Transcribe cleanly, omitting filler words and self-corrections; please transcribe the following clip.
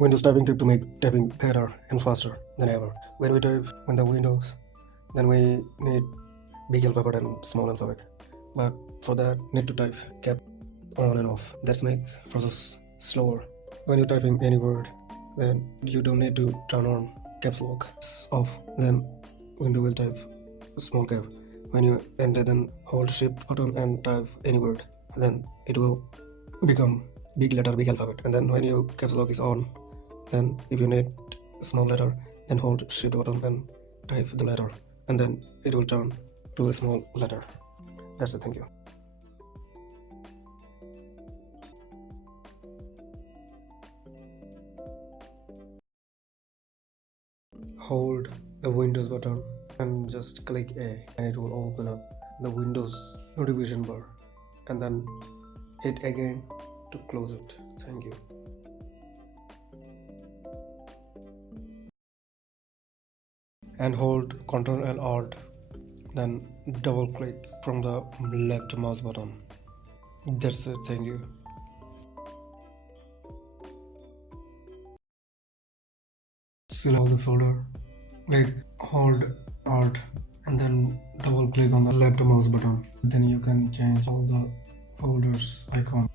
Windows typing tip to make typing better and faster than ever. When we type on the Windows, then we need big alphabet and small alphabet. But for that, need to type cap on and off. That's make process slower. When you're typing any word, then you don't need to turn on caps lock. It's off. Then window will type small cap. When you enter, then hold shift button and type any word. Then it will become big letter, big alphabet. And then when your caps lock is on, then if you need a small letter, then hold shift button and type the letter, and then it will turn to a small letter. That's it. Thank you. Hold the Windows button and just click A, and it will open up the Windows notification bar, and then hit again to close it. Thank you. And hold Ctrl and Alt, then double click from the left mouse button. That's it. Thank you. Select the folder, like hold Alt and then double click on the left mouse button. Then you can change all the folders icon.